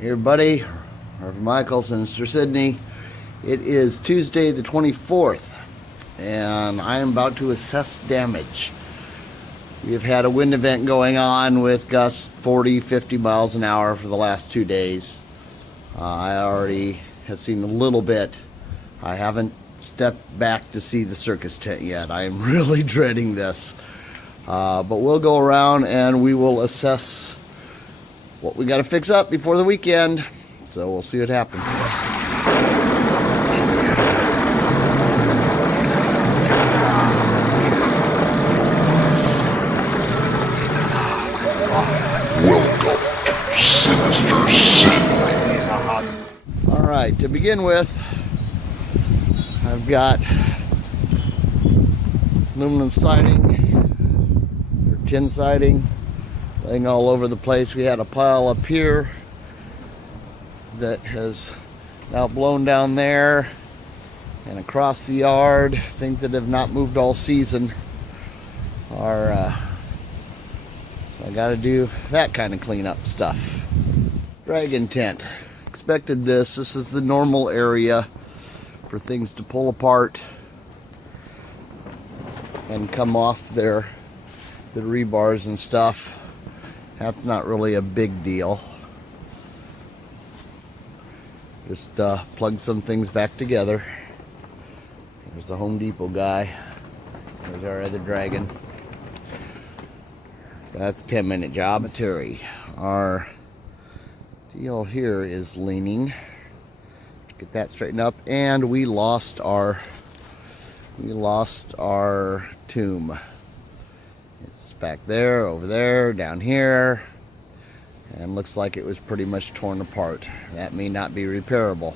Here, buddy, Reverend Michael, Sinister Sidney. It is Tuesday the 24th, and I am about to assess damage. We have had a wind event going on with gusts 40, 50 miles an hour for the last 2 days. I already have seen a little bit. I haven't stepped back to see the circus tent yet. I am really dreading this. But we'll go around and we will assess what we got to fix up before the weekend. So we'll see what happens. Welcome to Sinister Sidney. Alright, to begin with, I've got aluminum siding, or tin siding, laying all over the place. We had a pile up here that has now blown down there and across the yard. Things that have not moved all season are so I gotta do that kind of cleanup stuff. Dragon tent. Expected this. This is the normal area for things to pull apart and come off there, the rebars and stuff. That's not really a big deal. Just plug some things back together. There's the Home Depot guy. There's our other dragon. So that's a 10-minute job. Terry, our deal here is leaning. Get that straightened up, and we lost our tomb. It's back there, over there, down here, and looks like it was pretty much torn apart. That may not be repairable.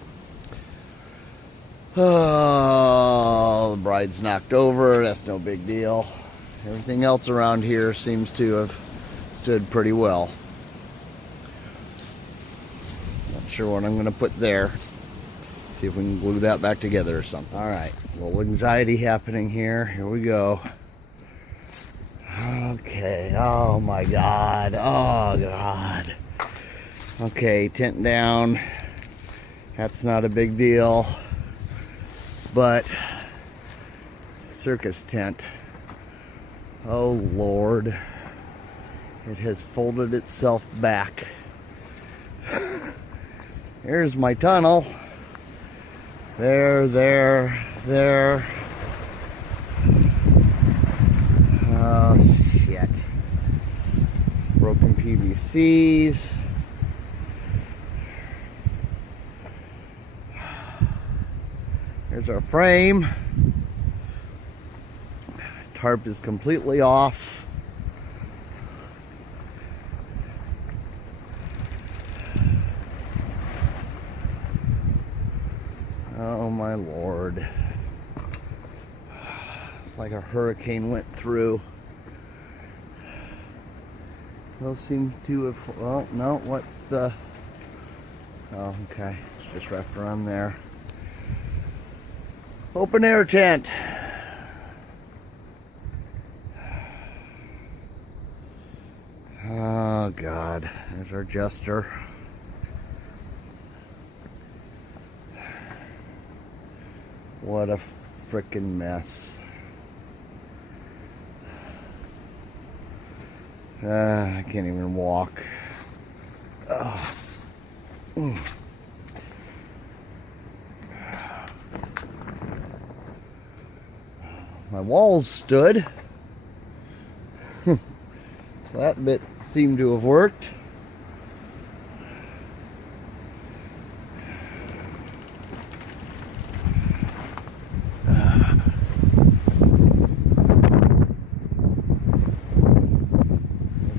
Oh, the bride's knocked over. That's no big deal. Everything else around here seems to have stood pretty well. Not sure what I'm going to put there. See if we can glue that back together or something. All right, a little anxiety happening here. Here we go. Okay, oh my God, oh God. Okay, tent down. That's not a big deal. But circus tent. Oh Lord. It has folded itself back. Here's my tunnel. There. Oh, shit. Broken PVCs. Here's our frame. Tarp is completely off. Oh my Lord. It's like a hurricane went through. Those seem to have, well, no, what the, oh, okay, it's just wrapped around there. Open air tent. Oh God, there's our jester. What a frickin' mess. I can't even walk. Oh. My walls stood. So that bit seemed to have worked.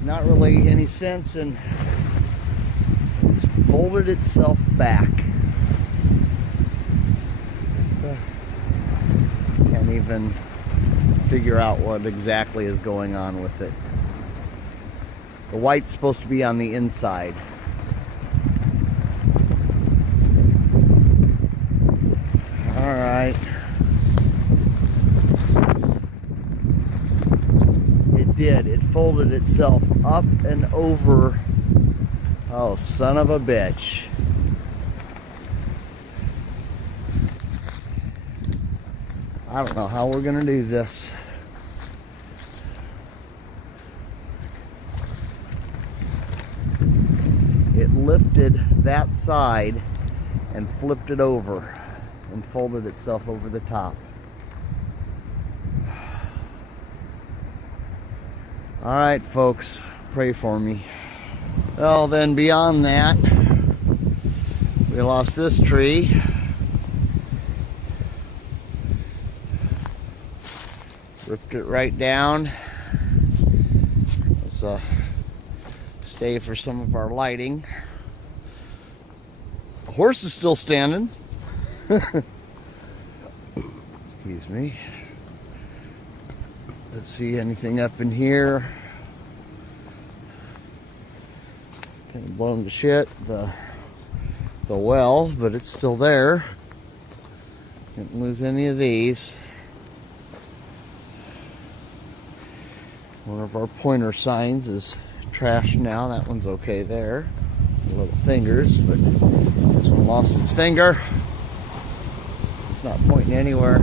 Not really any sense in it's folded itself back. Can't even figure out what exactly is going on with it. The white's supposed to be on the inside. All right. It did. It folded itself up and over Oh, son of a bitch. I don't know how we're gonna do this. It lifted that side and flipped it over and folded itself over the top. All right, folks, pray for me. Well, then beyond that, we lost this tree. Ripped it right down. Let's stay for some of our lighting. The horse is still standing. Excuse me. Let's see anything up in here. Kind of blown to shit, the well, but it's still there. Didn't lose any of these. One of our pointer signs is trashed now. That one's okay there. Little fingers, but this one lost its finger. It's not pointing anywhere.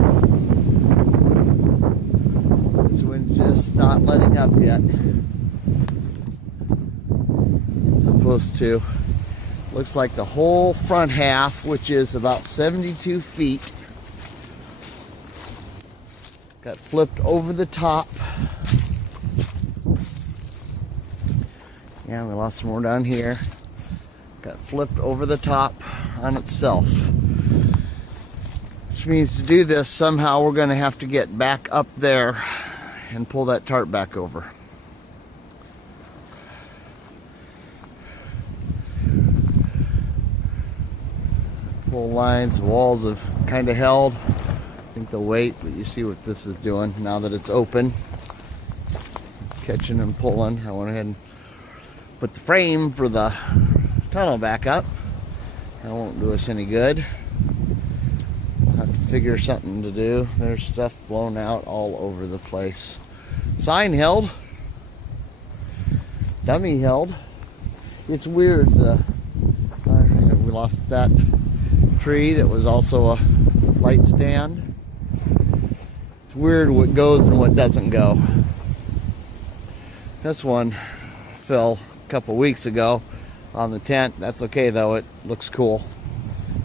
This one's just not letting up yet. It's supposed to. Looks like the whole front half, which is about 72 feet, got flipped over the top. Yeah, we lost some more down here. Got flipped over the top on itself. Which means to do this, somehow we're going to have to get back up there and pull that tarp back over. Pull lines, walls have kind of held. I think they'll wait, but you see what this is doing now that it's open. It's catching and pulling. I went ahead and put the frame for the tunnel back up. That won't do us any good. We'll have to figure something to do. There's stuff blown out all over the place. Sign held. Dummy held. It's weird. We lost that tree that was also a light stand. It's weird what goes and what doesn't go. This one fell a couple weeks ago on the tent. That's okay though, it looks cool.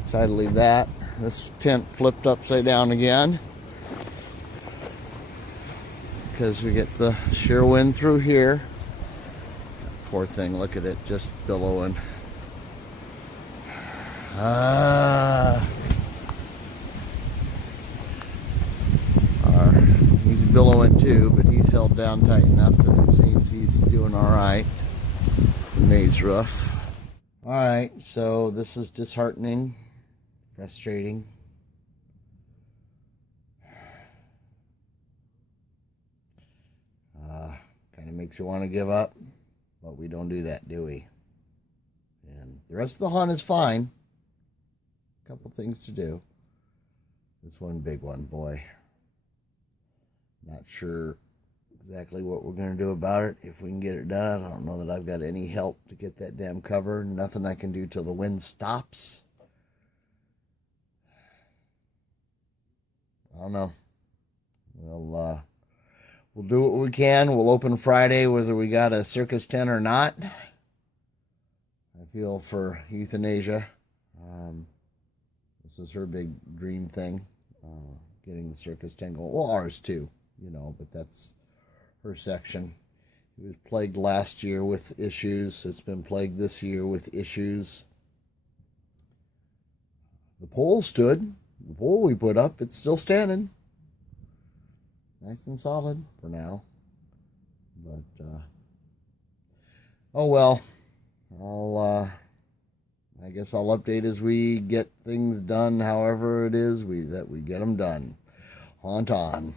Decided to leave that. This tent flipped upside down again because we get the shear wind through here. Poor thing, look at it just billowing. He's billowing too, but he's held down tight enough that it seems he's doing all right. The maze roof. All right, so this is disheartening, frustrating. Kind of makes you want to give up, but we don't do that, do we? And the rest of the hunt is fine. A couple things to do. This one big one, boy. Not sure exactly what we're going to do about it, if we can get it done. I don't know that I've got any help to get that damn cover. Nothing I can do till the wind stops. I don't know. We'll do what we can. We'll open Friday whether we got a circus tent or not. I feel for euthanasia. This is her big dream thing, getting the circus tent going. Well, ours too, you know, but that's her section. It was plagued last year with issues. It's been plagued this year with issues. The pole stood. The pole we put up, it's still standing. Nice and solid for now. But, oh well. I guess I'll update as we get things done, however it is that we get them done. Haunt on.